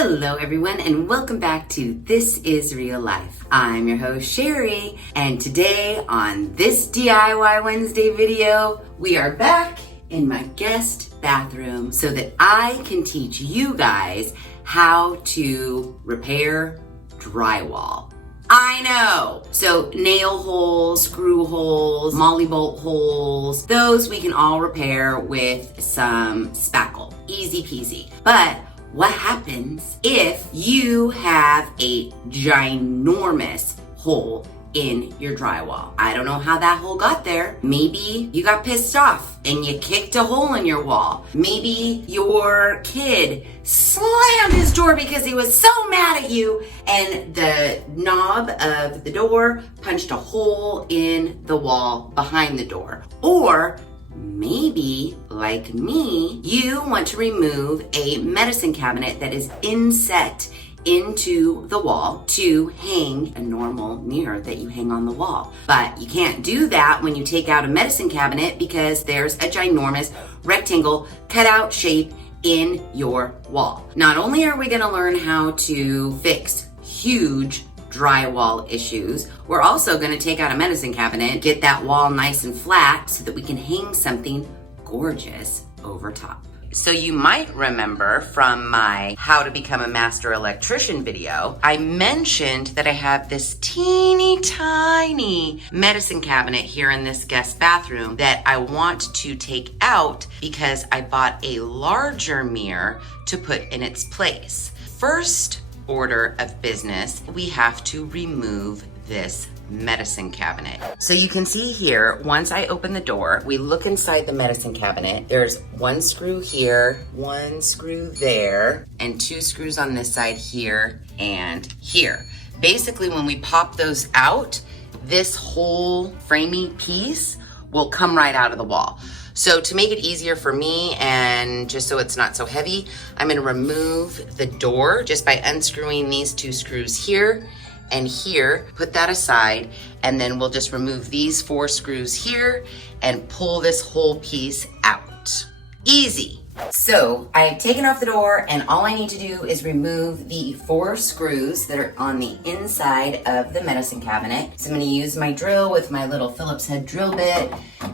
Hello everyone and welcome back to This Is Real Life. I'm your host Sheri, and today on this DIY Wednesday video, we are back in my guest bathroom so that I can teach you guys how to repair drywall. I know! So nail holes, screw holes, molly bolt holes, those we can all repair with some spackle. Easy peasy. But what happens if you have a ginormous hole in your drywall? I don't know how that hole got there. Maybe you got pissed off and you kicked a hole in your wall. Maybe your kid slammed his door because he was so mad at you and the knob of the door punched a hole in the wall behind the door. Or maybe, like me, you want to remove a medicine cabinet that is inset into the wall to hang a normal mirror that you hang on the wall. But you can't do that when you take out a medicine cabinet because there's a ginormous rectangle cutout shape in your wall. Not only are we gonna learn how to fix huge drywall issues, we're also going to take out a medicine cabinet, get that wall nice and flat so that we can hang something gorgeous over top. So you might remember from my How to Become a Master Electrician video, I mentioned that I have this teeny tiny medicine cabinet here in this guest bathroom that I want to take out because I bought a larger mirror to put in its place. First order of business, we have to remove this medicine cabinet. So you can see here, once I open the door, we look inside the medicine cabinet. There's one screw here, one screw there, and two screws on this side here and here. Basically, when we pop those out, this whole framey piece will come right out of the wall. So to make it easier for me and just so it's not so heavy, I'm gonna remove the door just by unscrewing these two screws here and here, put that aside, and then we'll just remove these four screws here and pull this whole piece out. Easy. So I've taken off the door and all I need to do is remove the four screws that are on the inside of the medicine cabinet. So I'm gonna use my drill with my little Phillips head drill bit.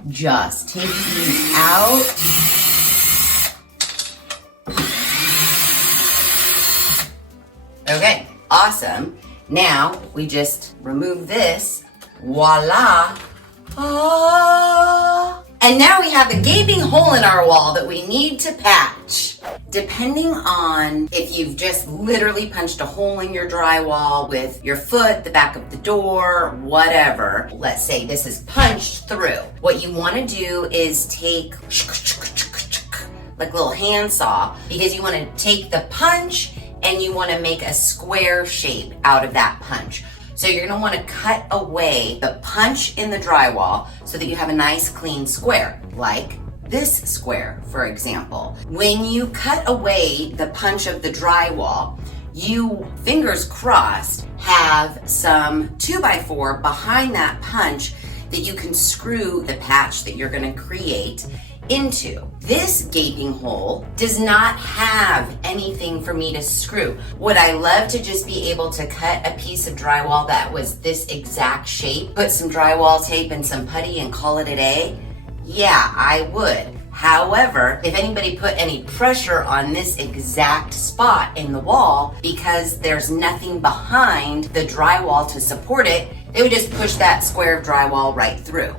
Just take these out. Okay, awesome. Now we just remove this. Voila. And now we have a gaping hole in our wall that we need to patch. Depending on if you've just literally punched a hole in your drywall with your foot, the back of the door, whatever. Let's say this is punched through. What you want to do is take like a little handsaw, because you want to take the punch and you want to make a square shape out of that punch. So you're gonna wanna cut away the punch in the drywall so that you have a nice clean square, like this square, for example. When you cut away the punch of the drywall, you, fingers crossed, have some 2x4 behind that punch that you can screw the patch that you're gonna create into. This gaping hole does not have anything for me to screw. Would I love to just be able to cut a piece of drywall that was this exact shape, put some drywall tape and some putty and call it a day? Yeah, I would. However, if anybody put any pressure on this exact spot in the wall, because there's nothing behind the drywall to support it, they would just push that square of drywall right through.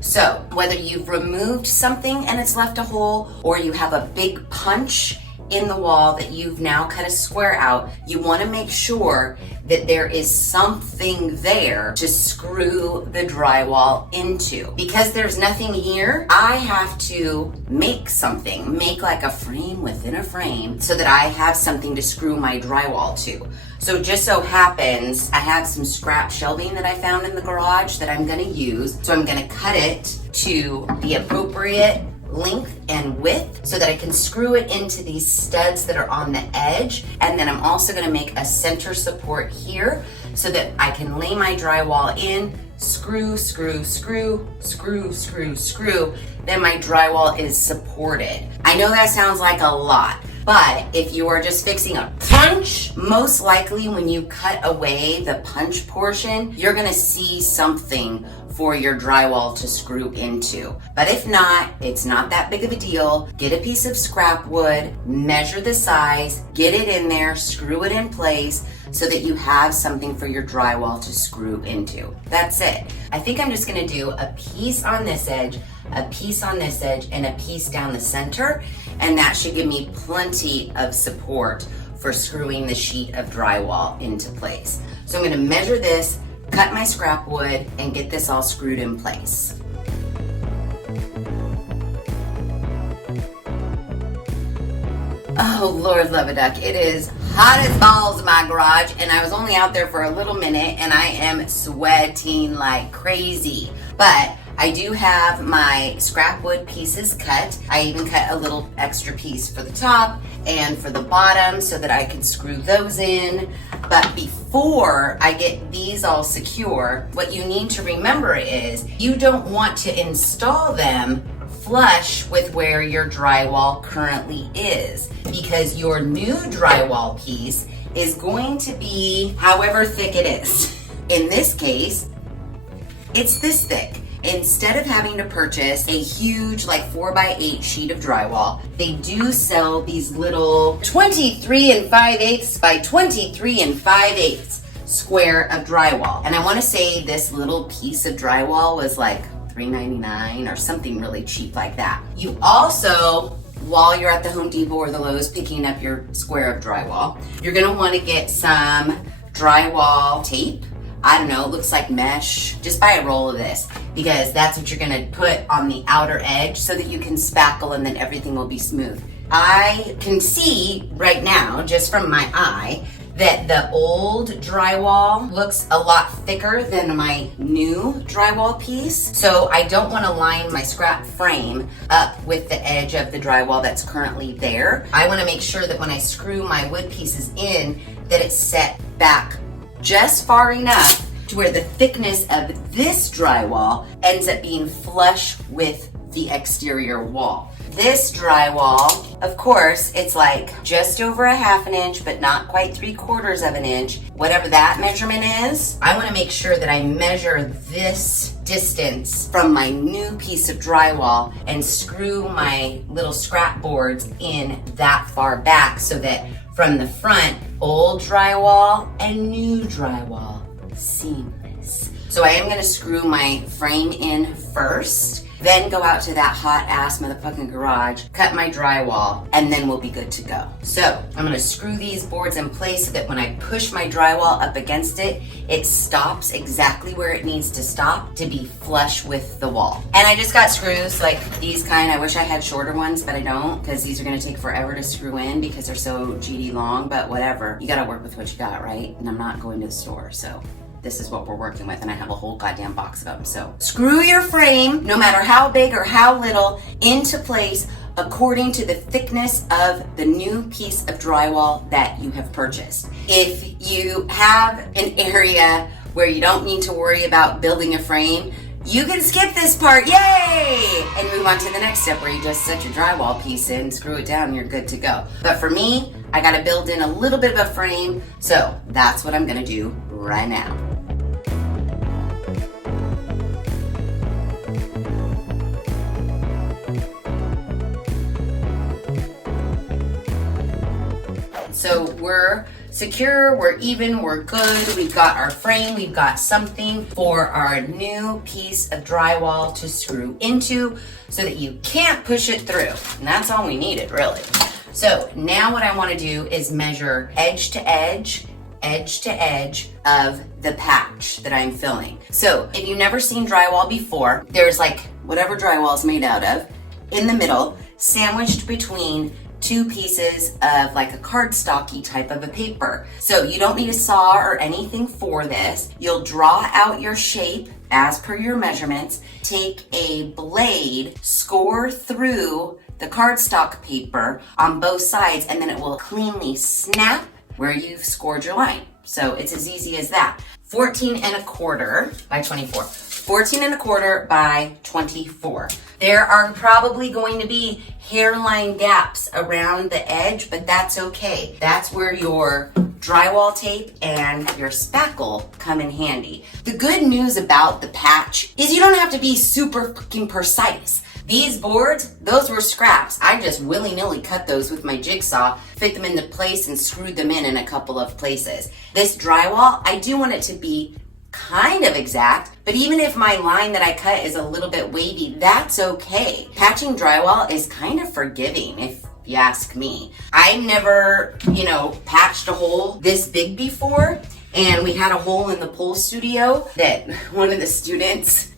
So whether you've removed something and it's left a hole, or you have a big punch in the wall that you've now cut a square out, you want to make sure that there is something there to screw the drywall into. Because there's nothing here, I have to make something, make like a frame within a frame so that I have something to screw my drywall to. So just so happens, I have some scrap shelving that I found in the garage that I'm gonna use. So I'm gonna cut it to the appropriate length and width so that I can screw it into these studs that are on the edge. And then I'm also gonna make a center support here so that I can lay my drywall in, screw, screw, screw, screw, screw, screw, then my drywall is supported. I know that sounds like a lot, but if you are just fixing a punch, most likely when you cut away the punch portion, you're gonna see something for your drywall to screw into. But if not, it's not that big of a deal. Get a piece of scrap wood, measure the size, get it in there, screw it in place so that you have something for your drywall to screw into. That's it. I think I'm just gonna do a piece on this edge, a piece on this edge, and a piece down the center, and that should give me plenty of support for screwing the sheet of drywall into place. So I'm gonna measure this, cut my scrap wood, and get this all screwed in place. Oh, Lord love a duck. It is hot as balls in my garage, and I was only out there for a little minute, and I am sweating like crazy. But I do have my scrap wood pieces cut. I even cut a little extra piece for the top and for the bottom so that I can screw those in. But before I get these all secure, what you need to remember is you don't want to install them flush with where your drywall currently is, because your new drywall piece is going to be however thick it is. In this case, it's this thick. Instead of having to purchase a huge like 4x8 sheet of drywall, they do sell these little 23 5/8 by 23 5/8 square of drywall. And I want to say this little piece of drywall was like $3.99 or something really cheap like that. You also, while you're at the Home Depot or the Lowe's picking up your square of drywall, you're gonna want to get some drywall tape. I don't know, it looks like mesh. Just buy a roll of this, because that's what you're gonna put on the outer edge so that you can spackle and then everything will be smooth. I can see right now, just from my eye, that the old drywall looks a lot thicker than my new drywall piece. So I don't want to line my scrap frame up with the edge of the drywall that's currently there. I want to make sure that when I screw my wood pieces in, that it's set back just far enough to where the thickness of this drywall ends up being flush with the exterior wall. This drywall, of course, it's like just over a ½ inch, but not quite 3/4 of an inch. Whatever that measurement is, I want to make sure that I measure this distance from my new piece of drywall and screw my little scrap boards in that far back so that from the front, old drywall and new drywall, seamless. So I am going to screw my frame in first, then go out to that hot ass motherfucking garage, cut my drywall, and then we'll be good to go. So I'm gonna screw these boards in place so that when I push my drywall up against it, it stops exactly where it needs to stop to be flush with the wall. And I just got screws like these kind. I wish I had shorter ones, but I don't, because these are gonna take forever to screw in because they're so GD long, but whatever. You gotta work with what you got, right? And I'm not going to the store, so this is what we're working with, and I have a whole goddamn box of them. So screw your frame, no matter how big or how little, into place according to the thickness of the new piece of drywall that you have purchased. If you have an area where you don't need to worry about building a frame, you can skip this part, yay! And move on to the next step where you just set your drywall piece in, screw it down, and you're good to go. But for me, I gotta build in a little bit of a frame, so that's what I'm gonna do right now. So we're secure, we're even, we're good. We've got our frame, we've got something for our new piece of drywall to screw into so that you can't push it through. And that's all we needed, really. So now what I want to do is measure edge to edge of the patch that I'm filling. So if you've never seen drywall before, there's like whatever drywall is made out of in the middle, sandwiched between two pieces of like a cardstocky type of a paper. So you don't need a saw or anything for this. You'll draw out your shape as per your measurements, take a blade, score through the cardstock paper on both sides, and then it will cleanly snap where you've scored your line. So it's as easy as that. 14¼ by 24. 14¼ by 24. There are probably going to be hairline gaps around the edge, but that's okay. That's where your drywall tape and your spackle come in handy. The good news about the patch is you don't have to be super fucking precise. These boards, those were scraps. I just willy-nilly cut those with my jigsaw, fit them into place, and screwed them in a couple of places. This drywall, I do want it to be kind of exact, but even if my line that I cut is a little bit wavy, that's okay. Patching drywall is kind of forgiving, if you ask me. I've never, patched a hole this big before. And we had a hole in the pole studio that one of the students,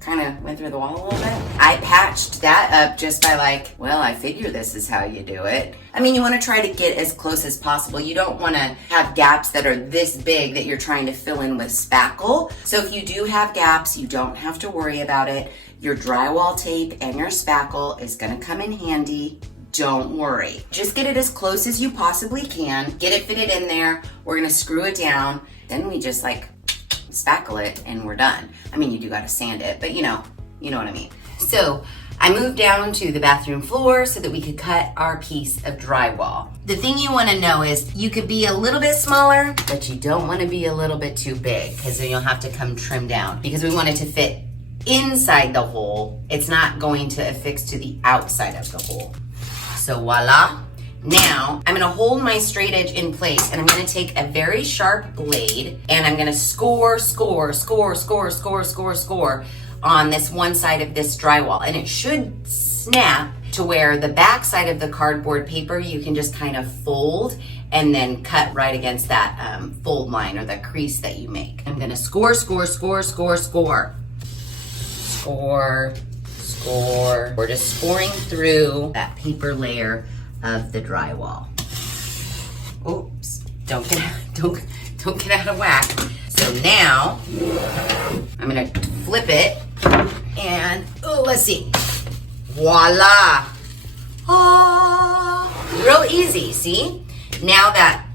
kind of went through the wall a little bit. I patched that up just by I figure this is how you do it. I mean, you want to try to get as close as possible. You don't want to have gaps that are this big that you're trying to fill in with spackle. So if you do have gaps, you don't have to worry about it. Your drywall tape and your spackle is going to come in handy. Don't worry. Just get it as close as you possibly can. Get it fitted in there. We're gonna screw it down. Then we just spackle it and we're done. I mean, you do gotta sand it, but you know what I mean. So I moved down to the bathroom floor so that we could cut our piece of drywall. The thing you wanna know is you could be a little bit smaller, but you don't wanna be a little bit too big because then you'll have to come trim down because we want it to fit inside the hole. It's not going to affix to the outside of the hole. So voila. Now I'm gonna hold my straight edge in place and I'm gonna take a very sharp blade and I'm gonna score on this one side of this drywall. And it should snap to where the back side of the cardboard paper you can just kind of fold and then cut right against that fold line or the crease that you make. I'm gonna score. We're just scoring through that paper layer of the drywall. Oops, don't get out of whack. So now I'm gonna flip it and let's see. Voila! Real easy, see? Now that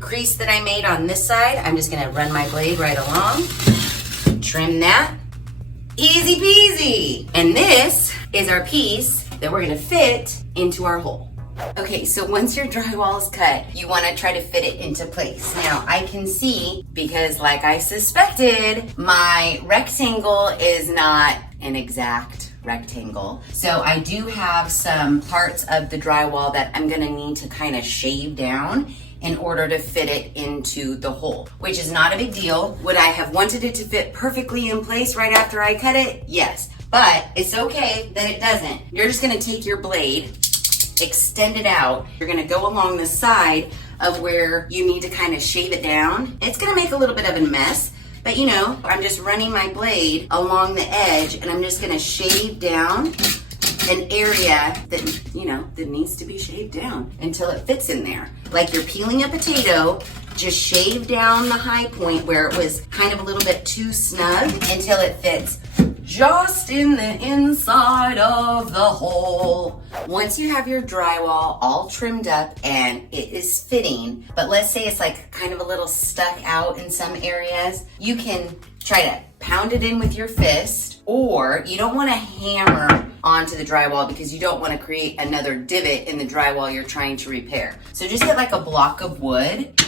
crease that I made on this side, I'm just gonna run my blade right along, trim that. Easy peasy. And this is our piece that we're gonna fit into our hole. Okay, so once your drywall is cut, you wanna try to fit it into place. Now, I can see, because like I suspected, my rectangle is not an exact rectangle. So I do have some parts of the drywall that I'm gonna need to kind of shave down in order to fit it into the hole, which is not a big deal. Would I have wanted it to fit perfectly in place right after I cut it? Yes, but it's okay that it doesn't. You're just gonna take your blade, extend it out. You're gonna go along the side of where you need to kind of shave it down. It's gonna make a little bit of a mess, but I'm just running my blade along the edge and I'm just gonna shave down an area that needs to be shaved down until it fits in there. Like you're peeling a potato, just shave down the high point where it was kind of a little bit too snug until it fits just in the inside of the hole. Once you have your drywall all trimmed up and it is fitting, but let's say it's kind of a little stuck out in some areas, you can try to pound it in with your fist, or you don't want to hammer onto the drywall because you don't want to create another divot in the drywall you're trying to repair. So just get a block of wood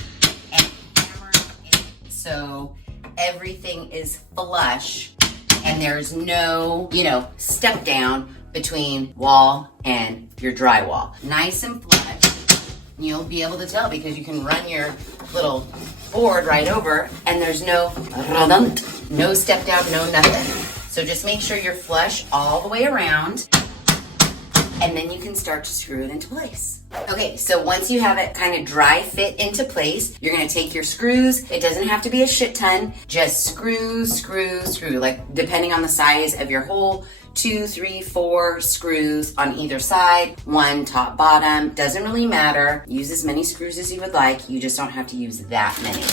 and hammer it so everything is flush and there's no, step down between wall and your drywall. Nice and flush. You'll be able to tell because you can run your little board right over and there's no step down, no nothing. So just make sure you're flush all the way around and then you can start to screw it into place. Okay, so once you have it kind of dry fit into place, you're gonna take your screws. It doesn't have to be a shit ton. Just screw, depending on the size of your hole, 2, 3, 4 screws on either side, 1 top, bottom, doesn't really matter. Use as many screws as you would like. You just don't have to use that many.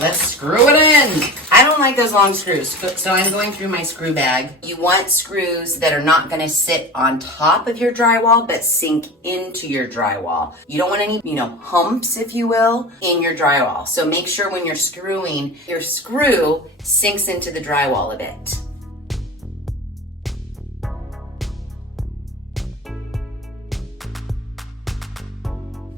let's screw it in. I don't like those long screws, so I'm going through my screw bag. You want screws that are not gonna sit on top of your drywall, but sink into your drywall. You don't want any, humps, if you will, in your drywall. So make sure when you're screwing, your screw sinks into the drywall a bit.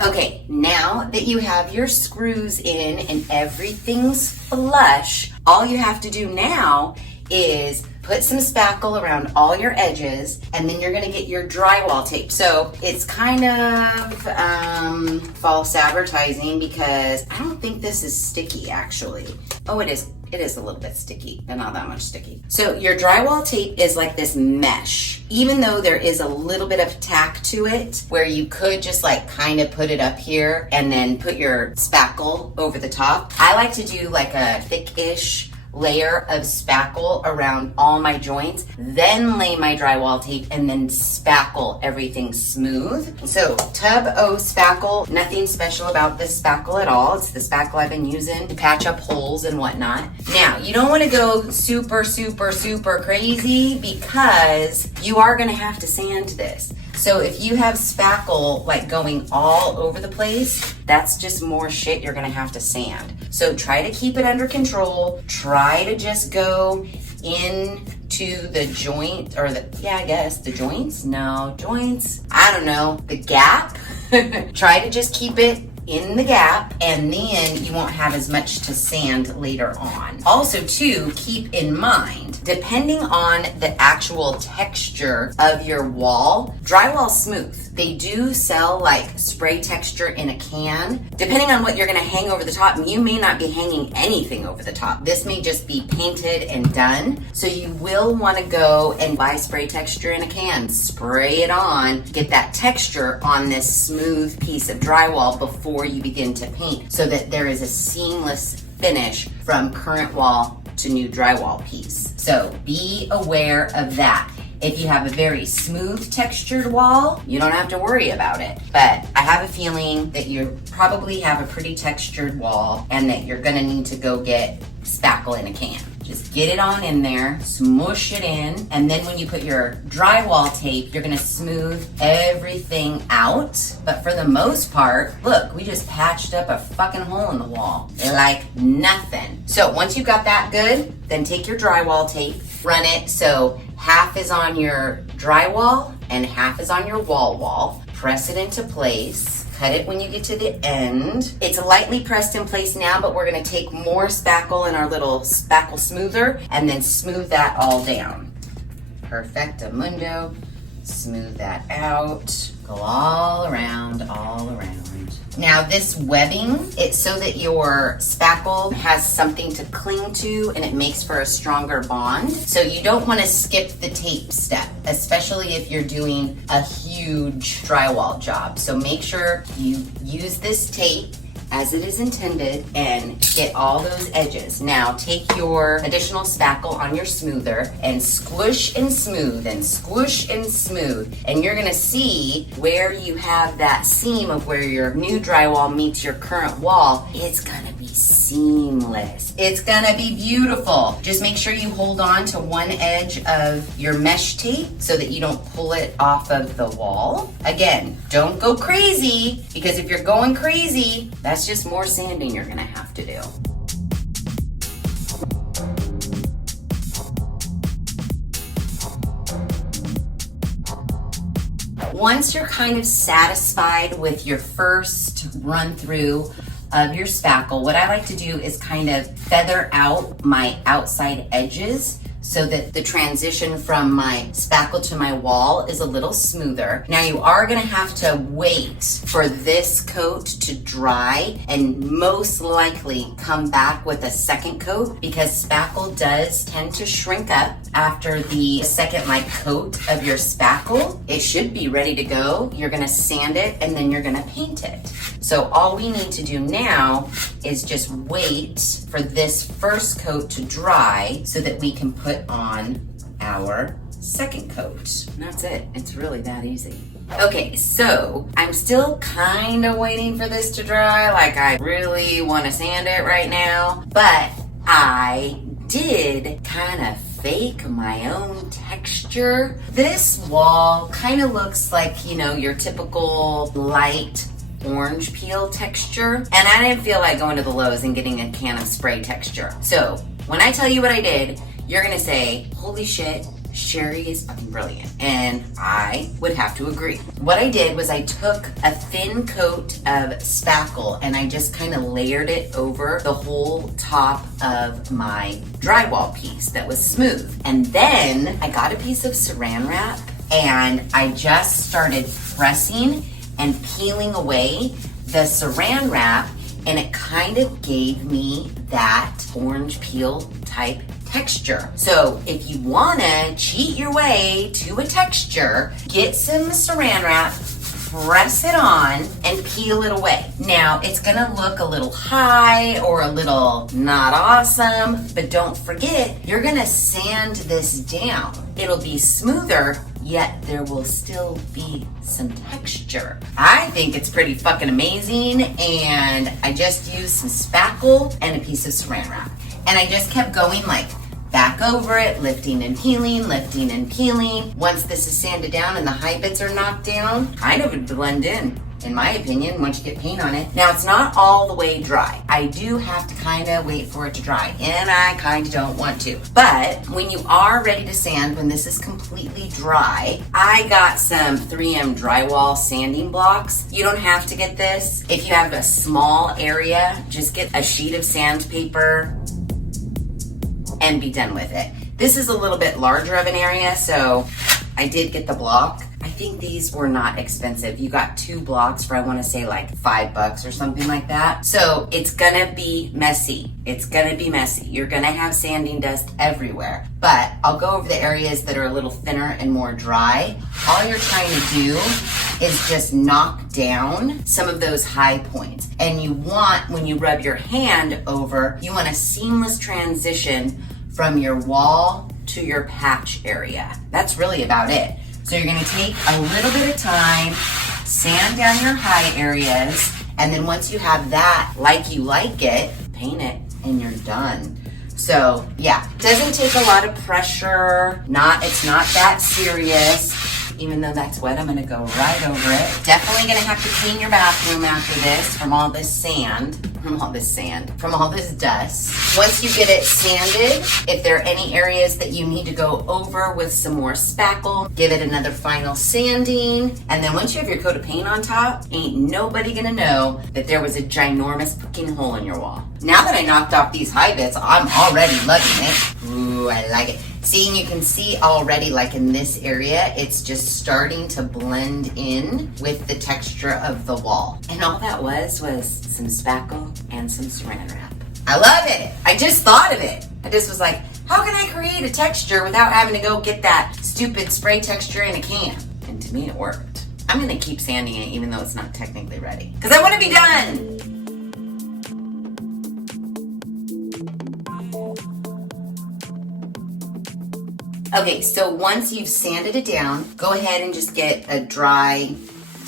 Okay, now that you have your screws in and everything's flush, all you have to do now is put some spackle around all your edges, and then you're gonna get your drywall tape. So it's kind of false advertising because I don't think this is sticky actually. Oh, it is. It is a little bit sticky, but not that much sticky. So your drywall tape is like this mesh, even though there is a little bit of tack to it where you could just like kind of put it up here and then put your spackle over the top. I like to do like a thick-ish layer of spackle around all my joints, then lay my drywall tape and then spackle everything smooth. So Tub O spackle, nothing special about this spackle at all. It's the spackle I've been using to patch up holes and whatnot. Now, you don't want to go super, super, super crazy because you are going to have to sand this. So if you have spackle like going all over the place, that's just more shit you're gonna have to sand. So try to keep it under control. Try to just go into the joint or the joints? No, joints. I don't know, the gap. Try to just keep it in the gap, and then you won't have as much to sand later on. Also too, keep in mind, depending on the actual texture of your wall, drywall's smooth. They do sell like spray texture in a can. Depending on what you're gonna hang over the top, you may not be hanging anything over the top. This may just be painted and done. So you will wanna go and buy spray texture in a can, spray it on, get that texture on this smooth piece of drywall before you begin to paint so that there is a seamless finish from current wall to new drywall piece. So be aware of that. If you have a very smooth textured wall, you don't have to worry about it. But I have a feeling that you probably have a pretty textured wall and that you're gonna need to go get spackle in a can. Just get it on in there, smush it in, and then when you put your drywall tape, you're gonna smooth everything out. But for the most part, look, we just patched up a fucking hole in the wall. Like nothing. So once you've got that good, then take your drywall tape, run it so half is on your drywall and half is on your wall. Press it into place. Cut it when you get to the end. It's lightly pressed in place now, but we're gonna take more spackle in our little spackle smoother and then smooth that all down. Perfectamundo. Smooth that out. Go all around. Now this webbing, it's so that your spackle has something to cling to and it makes for a stronger bond. So you don't want to skip the tape step, especially if you're doing a huge drywall job. So make sure you use this tape as it is intended and get all those edges. Now take your additional spackle on your smoother and squish and smooth and squish and smooth. And you're gonna see where you have that seam of where your new drywall meets your current wall. It's gonna be seamless. It's gonna be beautiful. Just make sure you hold on to one edge of your mesh tape so that you don't pull it off of the wall. Again, don't go crazy, because if you're going crazy, that's just more sanding you're gonna have to do. Once you're kind of satisfied with your first run through of your spackle, what I like to do is kind of feather out my outside edges so that the transition from my spackle to my wall is a little smoother. Now you are gonna have to wait for this coat to dry and most likely come back with a second coat, because spackle does tend to shrink up after the second coat of your spackle. It should be ready to go. You're gonna sand it and then you're gonna paint it. So all we need to do now is just wait for this first coat to dry so that we can put on our second coat. And that's it. It's really that easy. Okay, so I'm still kind of waiting for this to dry. Like, I really want to sand it right now, but I did kind of fake my own texture. This wall kind of looks like, you know, your typical light orange peel texture. And I didn't feel like going to the Lowe's and getting a can of spray texture. So when I tell you what I did, you're gonna say, holy shit, Sheri is fucking brilliant. And I would have to agree. What I did was I took a thin coat of spackle and I just kind of layered it over the whole top of my drywall piece that was smooth. And then I got a piece of saran wrap and I just started pressing and peeling away the saran wrap, and it kind of gave me that orange peel type texture. So if you wanna cheat your way to a texture, get some saran wrap, press it on, and peel it away. Now, it's gonna look a little high or a little not awesome, but don't forget, you're gonna sand this down. It'll be smoother, yet there will still be some texture. I think it's pretty fucking amazing, and I just used some spackle and a piece of saran wrap. And I just kept going like back over it, lifting and peeling, lifting and peeling. Once this is sanded down and the high bits are knocked down, kind of would blend in my opinion, once you get paint on it. Now, it's not all the way dry. I do have to kind of wait for it to dry, and I kind of don't want to. But when you are ready to sand, when this is completely dry, I got some 3M Drywall sanding blocks. You don't have to get this. If you have a small area, just get a sheet of sandpaper and be done with it. This is a little bit larger of an area, so I did get the block. I think these were not expensive. You got 2 blocks for, I wanna say like $5 or something like that. So it's gonna be messy. It's gonna be messy. You're gonna have sanding dust everywhere. But I'll go over the areas that are a little thinner and more dry. All you're trying to do is just knock down some of those high points. And you want, when you rub your hand over, you want a seamless transition from your wall to your patch area. That's really about it. So you're gonna take a little bit of time, sand down your high areas, and then once you have that like you like it, paint it and you're done. So yeah, it doesn't take a lot of pressure. It's not that serious. Even though that's wet, I'm gonna go right over it. Definitely gonna have to clean your bathroom after this from all this dust. Once you get it sanded, if there are any areas that you need to go over with some more spackle, give it another final sanding. And then once you have your coat of paint on top, ain't nobody gonna know that there was a ginormous fucking hole in your wall. Now that I knocked off these high bits, I'm already loving it. Ooh, I like it. See, you can see already, like in this area, it's just starting to blend in with the texture of the wall. And all that was some spackle and some saran wrap. I love it. I just thought of it. I just was like, how can I create a texture without having to go get that stupid spray texture in a can? And to me, it worked. I'm gonna keep sanding it even though it's not technically ready, because I wanna be done. Okay, so once you've sanded it down, go ahead and just get a dry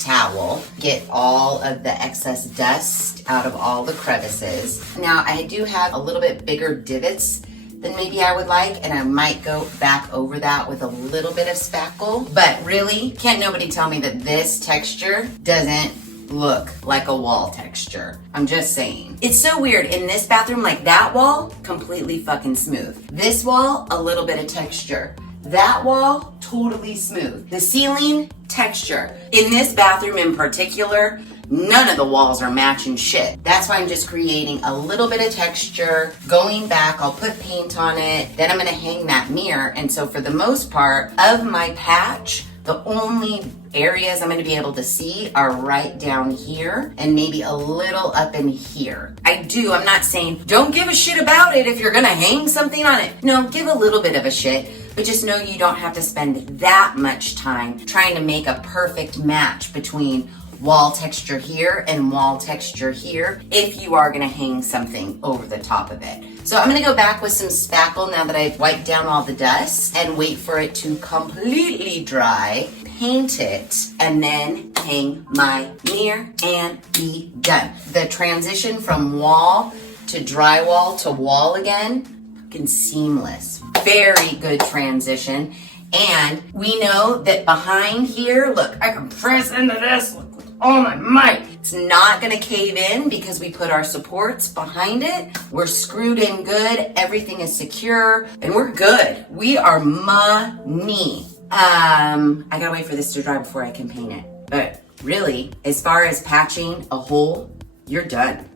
towel. Get all of the excess dust out of all the crevices. Now, I do have a little bit bigger divots than maybe I would like, and I might go back over that with a little bit of spackle. But really, can't nobody tell me that this texture doesn't look like a wall texture. I'm just saying. It's so weird. In this bathroom, like that wall, completely fucking smooth. This wall, a little bit of texture. That wall, totally smooth. The ceiling, texture. In this bathroom in particular, none of the walls are matching shit. That's why I'm just creating a little bit of texture. Going back, I'll put paint on it. Then I'm gonna hang that mirror. And so for the most part of my patch, the only areas I'm gonna be able to see are right down here and maybe a little up in here. I'm not saying don't give a shit about it if you're gonna hang something on it. No, give a little bit of a shit, but just know you don't have to spend that much time trying to make a perfect match between wall texture here and wall texture here if you are gonna hang something over the top of it. So I'm gonna go back with some spackle now that I've wiped down all the dust and wait for it to completely dry, paint it, and then hang my mirror and be done. The transition from wall to drywall to wall again, fucking seamless. Very good transition. And we know that behind here, look, I can press into this with all my might. It's not gonna cave in because we put our supports behind it. We're screwed in good, everything is secure, and we're good. We are money. I gotta wait for this to dry before I can paint it. But really, as far as patching a hole, you're done.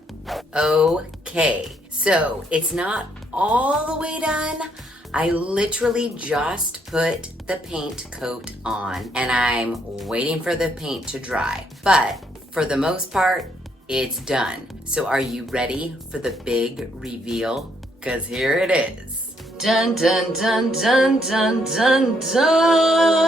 Okay, so it's not all the way done. I literally just put the paint coat on and I'm waiting for the paint to dry. But for the most part, it's done. So are you ready for the big reveal? Because here it is. Dun, dun, dun, dun, dun, dun, dun.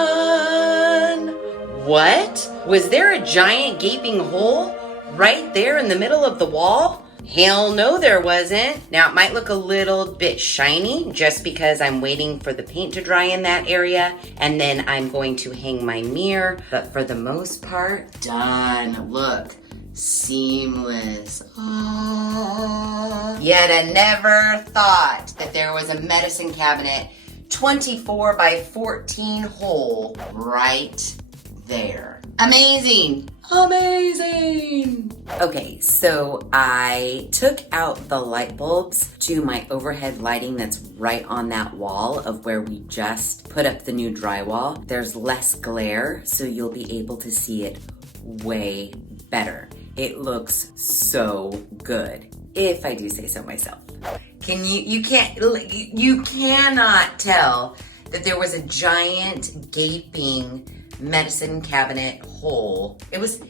What? Was there a giant gaping hole right there in the middle of the wall? Hell no, there wasn't. Now it might look a little bit shiny just because I'm waiting for the paint to dry in that area, and then I'm going to hang my mirror, but for the most part, done. Look, seamless. Yet I never thought that there was a medicine cabinet 24 by 14 hole right there. Amazing. Amazing. Okay, so I took out the light bulbs to my overhead lighting that's right on that wall of where we just put up the new drywall. There's less glare, so you'll be able to see it way better. It looks so good, if I do say so myself. You cannot tell that there was a giant gaping medicine cabinet hole. It was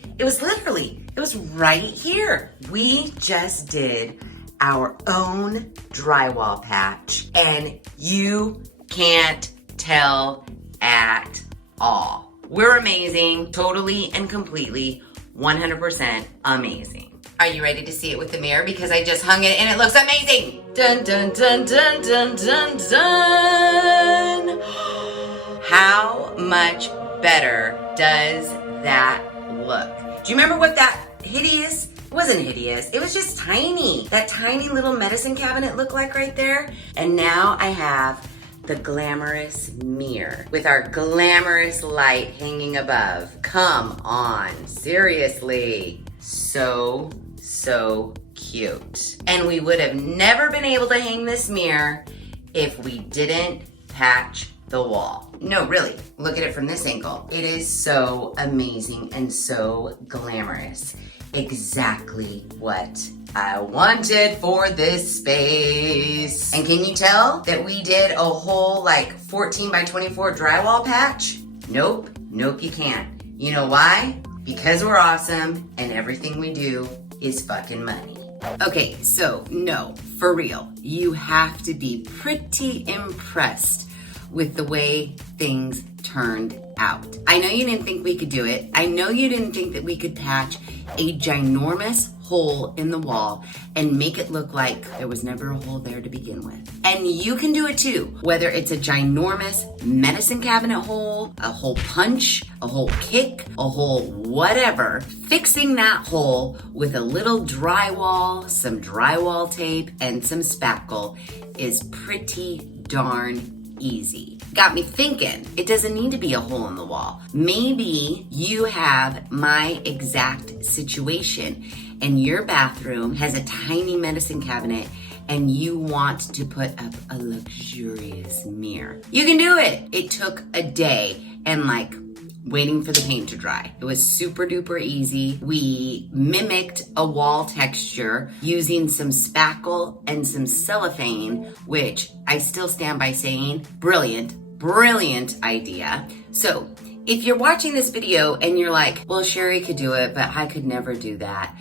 right here. We just did our own drywall patch and you can't tell at all. We're amazing, totally and completely, 100% amazing. Are you ready to see it with the mirror? Because I just hung it and it looks amazing. Dun, dun, dun, dun, dun, dun, dun. How much better does that look? Do you remember what that hideous? It wasn't hideous. It was just tiny. That tiny little medicine cabinet looked like right there. And now I have the glamorous mirror with our glamorous light hanging above. Come on, seriously. So cute. And we would have never been able to hang this mirror if we didn't patch the wall. No, really, look at it from this angle. It is so amazing and so glamorous. Exactly what I wanted for this space. And can you tell that we did a whole like 14 by 24 drywall patch? Nope, you can't. You know why? Because we're awesome and everything we do is fucking money. Okay, so no, for real, you have to be pretty impressed with the way things turned out. I know you didn't think we could do it. I know you didn't think that we could patch a ginormous hole in the wall and make it look like there was never a hole there to begin with. And you can do it too, whether it's a ginormous medicine cabinet hole, a hole punch, a hole kick, a hole whatever. Fixing that hole with a little drywall, some drywall tape, and some spackle is pretty darn easy. Got me thinking, it doesn't need to be a hole in the wall. Maybe you have my exact situation and your bathroom has a tiny medicine cabinet and you want to put up a luxurious mirror. You can do it. It took a day and like waiting for the paint to dry. It was super duper easy. We mimicked a wall texture using some spackle and some cellophane, which I still stand by saying, brilliant idea. So if you're watching this video and you're like, well, Sheri could do it, but I could never do that.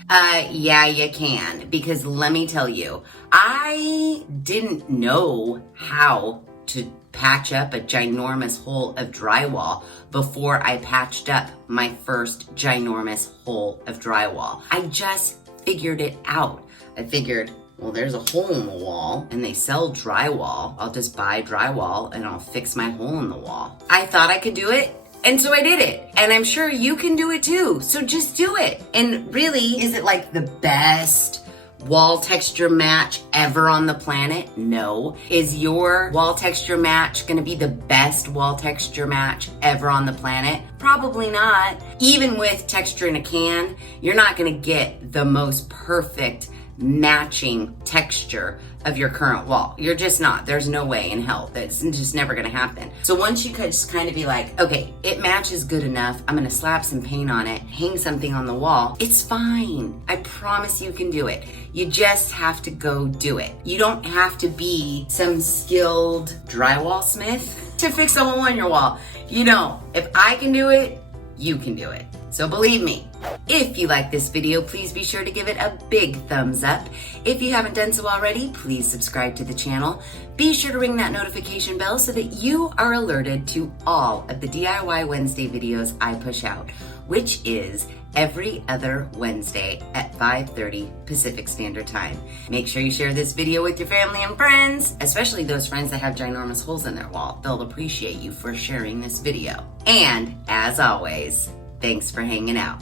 Yeah, you can, because let me tell you, I didn't know how to patch up a ginormous hole of drywall before I patched up my first ginormous hole of drywall. I just figured it out. I figured well, there's a hole in the wall and they sell drywall. I'll just buy drywall and I'll fix my hole in the wall. I thought I could do it. And so I did it. And I'm sure you can do it too. So just do it. And really, is it like the best wall texture match ever on the planet? No. Is your wall texture match gonna be the best wall texture match ever on the planet? Probably not. Even with texture in a can, you're not gonna get the most perfect matching texture of your current wall. You're just not. There's no way in hell. That's just never gonna happen. So once you could just kind of be like, okay, it matches good enough, I'm gonna slap some paint on it, hang something on the wall, it's fine. I promise you can do it. You just have to go do it. You don't have to be some skilled drywall smith to fix a hole in your wall. You don't. If I can do it, you can do it. So believe me. If you like this video, please be sure to give it a big thumbs up. If you haven't done so already, please subscribe to the channel. Be sure to ring that notification bell so that you are alerted to all of the DIY Wednesday videos I push out, which is every other Wednesday at 5:30 Pacific Standard Time. Make sure you share this video with your family and friends, especially those friends that have ginormous holes in their wall. They'll appreciate you for sharing this video. And as always, thanks for hanging out.